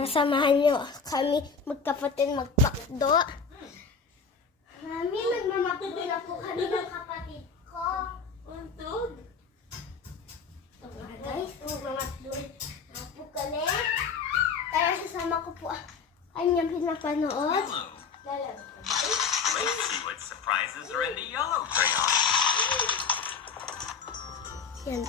para samahan nyo kami magkapatid magpakdo. Mami, magmamakdo na po kami ng kapatid ko. Untog. Guys, magmamakdo na po kami. Kaya sasama ko po kanyang pinapanood. Let's see what surprises are in the yellow crayon. Yan.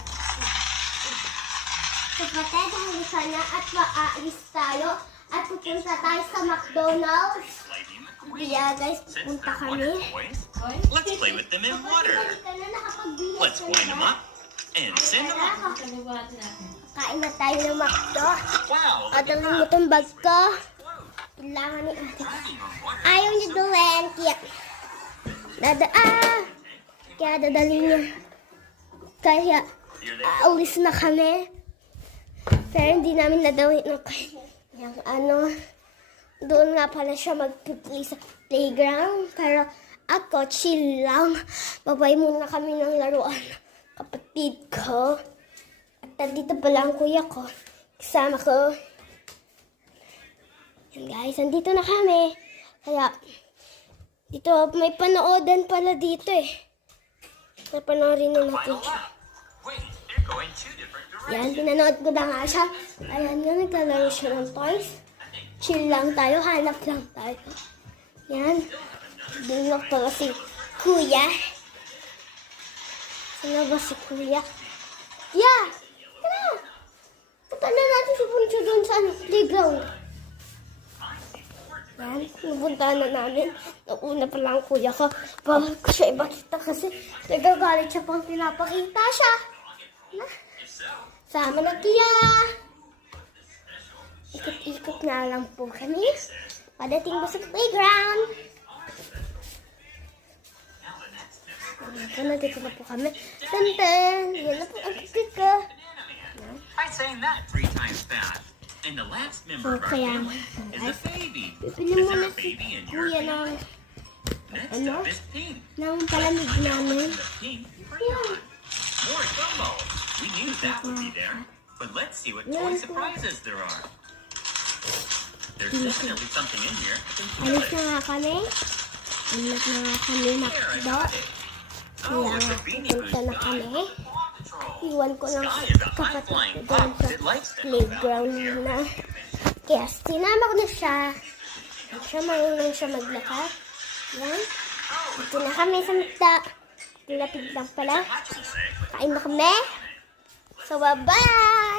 Kapatid, halika na at maalis tayo at pupunta tayo sa McDonald's. Lady McQueen. Kaya guys, Since pupunta they're kami. wonder toys, let's play with them in water. Halika na, nakapagbiyak Let's ka wind na them ba? up and send them up. Kalubuhatin natin. Kain na tayo ng McDo. Wow, At look at alam mo that. itong bag ko. Float. Kailangan ni ate. Driving on water. Ayaw niya gawin. Kaya dadalhin niya. Kaya Here they aalis na kami. Pero hindi namin nadawin ng yung doon nga pala siya mag-play sa playground. Pero ako, chill lang. Babay muna kami ng laruan. Kapatid ko. At nandito pala ang kuya ko. Kasama ko. Yan guys, nandito na kami. Kaya, dito may panoodan pala dito eh. Napanoorin na natin final siya. lap. Wait, they're going two different Yan, directions. pinanood ko na nga siya. Ayan nga, naglalaro siya ng toys. Chill lang tayo, hanap lang tayo. Yan. Dinok pala si Kuya. Sino ba si Kuya? Yeah! Tara! Punta na natin si Puncho doon sa playground. Yan, pupuntahan na namin. Nauna pa lang kuya ko. Bawal ko siya ipakita kasi nagagalit siya pang pinapakita siya. Na? Sama na Kia! Ikot-ikot na lang po kami. Padating ba sa playground? Ito na, dito na po kami. Tantan! Yan na po ang kapit ko. Try saying that 3 times fast. And the last member of our Okay, family is a baby. Bibili Is muna there a si baby in your Kuya family? ng, Next ano? up is pink. ng palamig namin. The pink crayon. More gumbo. We knew that would be there. But let's see what toy surprises there are. There's definitely something in here. I can feel Alis it. na nga kami. Alis na nga kami Here, I makdo. got it. Oh, Kaya it's nga, a Beanie pupunta Boost na guy. kami. Paw Patrol. Iwan ko ng Sky is a kapatid high-flying ko doon fox. sa It likes to go playground out here. na. Kaya sinama ko na siya. At siya marunong siya maglakad. Yan. Dito na kami sa mata. Lapit lang pala. What you say? Kain na kami. So, bye-bye!